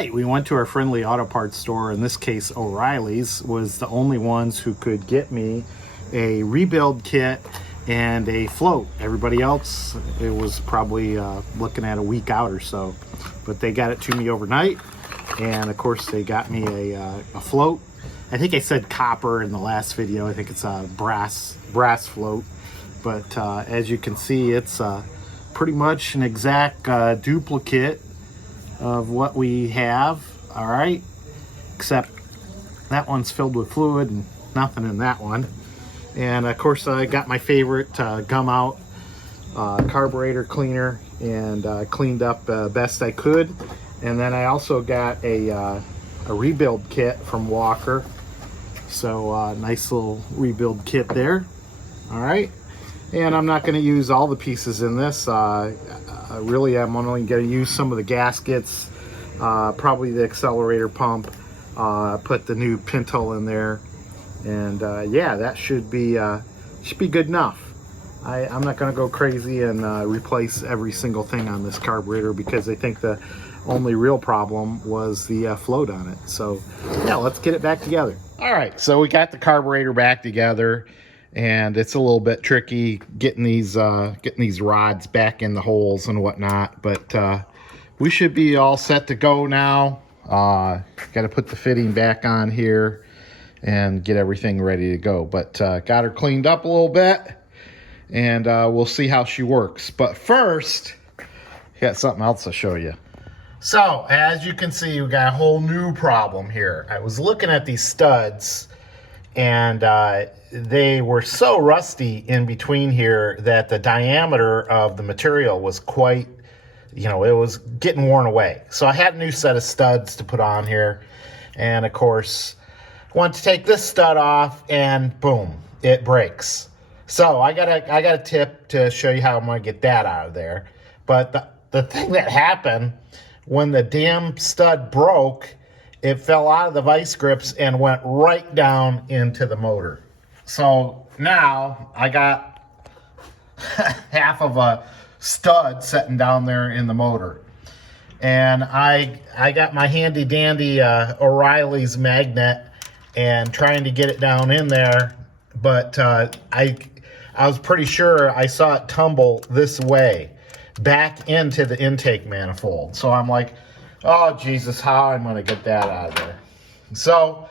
right, we went to our friendly auto parts store. In this case, O'Reilly's was the only ones who could get me a rebuild kit and a float. Everybody else, it was probably looking at a week out or so, but they got it to me overnight. And of course they got me a float. I think I said copper in the last video. I think it's a brass float, but as you can see, it's pretty much an exact duplicate of what we have. All right, except that one's filled with fluid and nothing in that one. And of course I got my favorite gum out carburetor cleaner and cleaned up best I could. And then I also got a rebuild kit from Walker, so nice little rebuild kit there. All right, and I'm not going to use all the pieces in this. Really, I'm only going to use some of the gaskets, probably the accelerator pump, put the new pintle in there, and yeah, that should be good enough. I'm not going to go crazy and replace every single thing on this carburetor, because I think the only real problem was the float on it. So yeah, let's get it back together. All right, so we got the carburetor back together, and it's a little bit tricky getting these rods back in the holes and whatnot, but we should be all set to go now. Got to put the fitting back on here and get everything ready to go, but got her cleaned up a little bit, and we'll see how she works. But first, got something else to show you. So as you can see, we got a whole new problem here. I was looking at these studs, and they were so rusty in between here that the diameter of the material was quite, it was getting worn away. So I had a new set of studs to put on here, and of course want to take this stud off, and boom, it breaks. So I got a tip to show you how I'm going to get that out of there. But the thing that happened when the damn stud broke, it fell out of the vice grips and went right down into the motor. So now I got half of a stud sitting down there in the motor. And I got my handy dandy O'Reilly's magnet and trying to get it down in there, but I was pretty sure I saw it tumble this way back into the intake manifold. So I'm like, oh Jesus, how am I going to get that out of there? So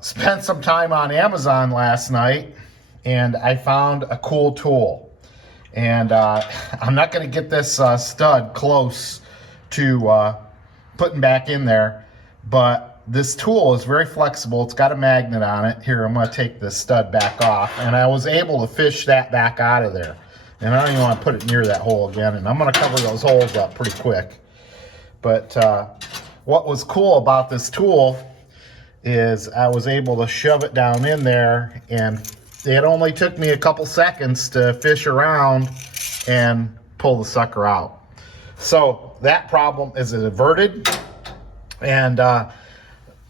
spent some time on Amazon last night, and I found a cool tool. And I'm not going to get this stud close to putting back in there, but this tool is very flexible. It's got a magnet on it. Here, I'm going to take this stud back off, and I was able to fish that back out of there. And I don't even want to put it near that hole again, and I'm going to cover those holes up pretty quick. But what was cool about this tool is I was able to shove it down in there, and it only took me a couple seconds to fish around and pull the sucker out. So that problem is averted. And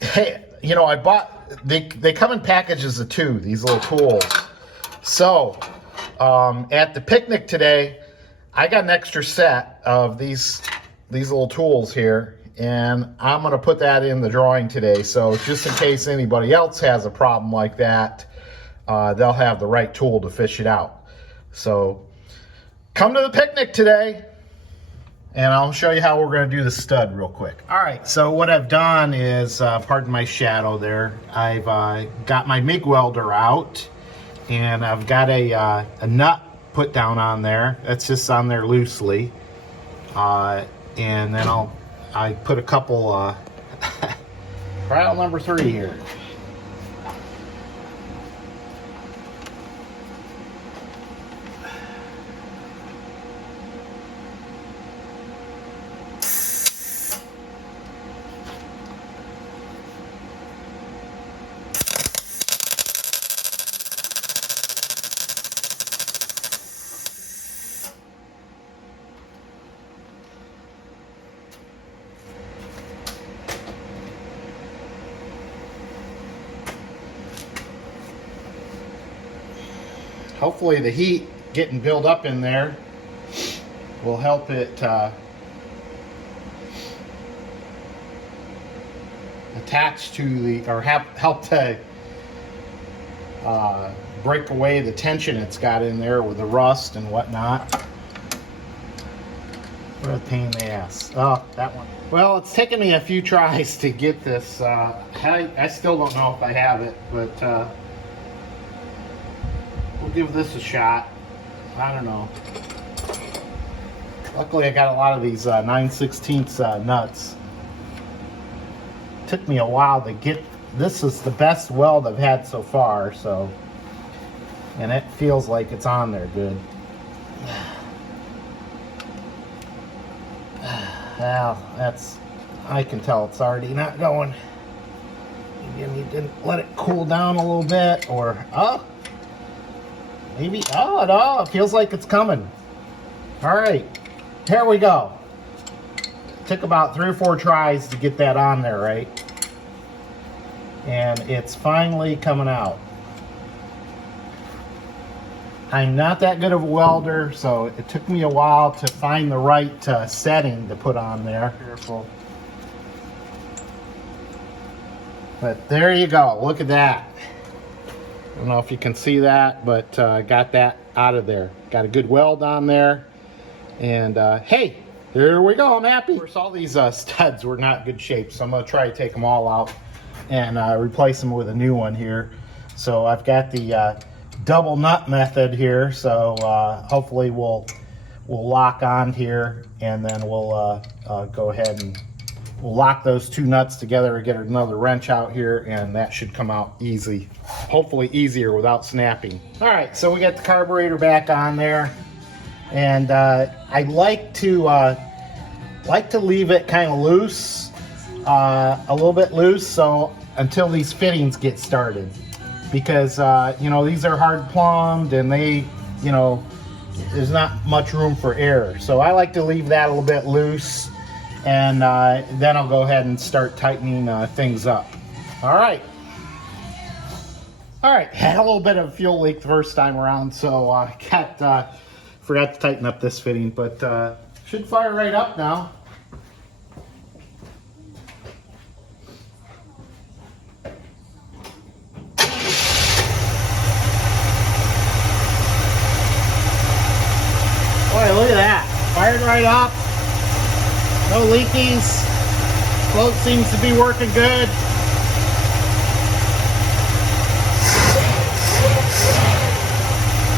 hey, I bought, they come in packages of 2, these little tools. So at the picnic today, I got an extra set of these little tools here, and I'm going to put that in the drawing today. So just in case anybody else has a problem like that, they'll have the right tool to fish it out. So come to the picnic today, and I'll show you how we're going to do the stud real quick. All right, so what I've done is, pardon my shadow there, I've got my MIG welder out, and I've got a nut put down on there. That's just on there loosely. And then I put a couple, trial number 3 here. Hopefully the heat getting built up in there will help it attach to the, or help to break away the tension it's got in there with the rust and whatnot. What a pain in the ass. Oh, that one. Well, it's taken me a few tries to get this. I still don't know if I have it, but we'll give this a shot. I don't know. Luckily, I got a lot of these 9/16 nuts. Took me a while to get. This is the best weld I've had so far, so, and it feels like it's on there good. Well, that's, I can tell it's already not going. Maybe you didn't let it cool down a little bit, or, oh, maybe, oh, no, it feels like it's coming. All right, here we go. Took about 3 or 4 tries to get that on there, right? And it's finally coming out. I'm not that good of a welder, so it took me a while to find the right setting to put on there. Careful. But there you go. Look at that. I don't know if you can see that, but got that out of there. Got a good weld on there. And hey, there we go. I'm happy. Of course, all these studs were not good shape, so I'm going to try to take them all out and replace them with a new one here. So I've got the double nut method here, so hopefully we'll lock on here, and then we'll go ahead and we'll lock those 2 nuts together and get another wrench out here, and that should come out easy, hopefully easier without snapping. All right, so we got the carburetor back on there, and I like to leave it kind of loose, a little bit loose, so until these fittings get started. Because, you know, these are hard plumbed, and they, you know, there's not much room for error. So I like to leave that a little bit loose, and then I'll go ahead and start tightening things up. All right. All right, had a little bit of a fuel leak the first time around, so I forgot to tighten up this fitting, but should fire right up now. Boy, look at that. Fired right up. No leakies. Float seems to be working good.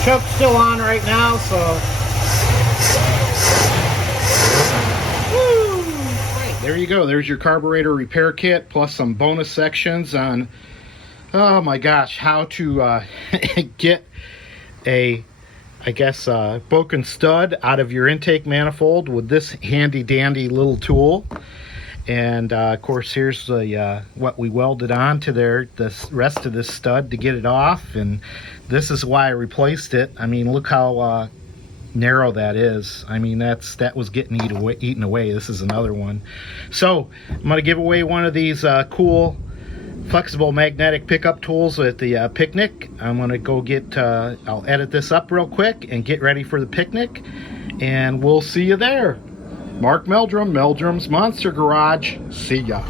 Choke's still on right now, so. Woo! Right, there you go. There's your carburetor repair kit, plus some bonus sections on, oh my gosh, how to get a, I guess, broken stud out of your intake manifold with this handy dandy little tool. And of course, here's the what we welded onto there, the rest of this stud to get it off. And this is why I replaced it. I mean, look how narrow that is. I mean, that was getting eaten away. This is another one. So I'm going to give away one of these cool flexible magnetic pickup tools at the picnic. I'm going to go get, I'll edit this up real quick and get ready for the picnic, and we'll see you there. Mark Meldrum, Meldrum's Monster Garage. See ya.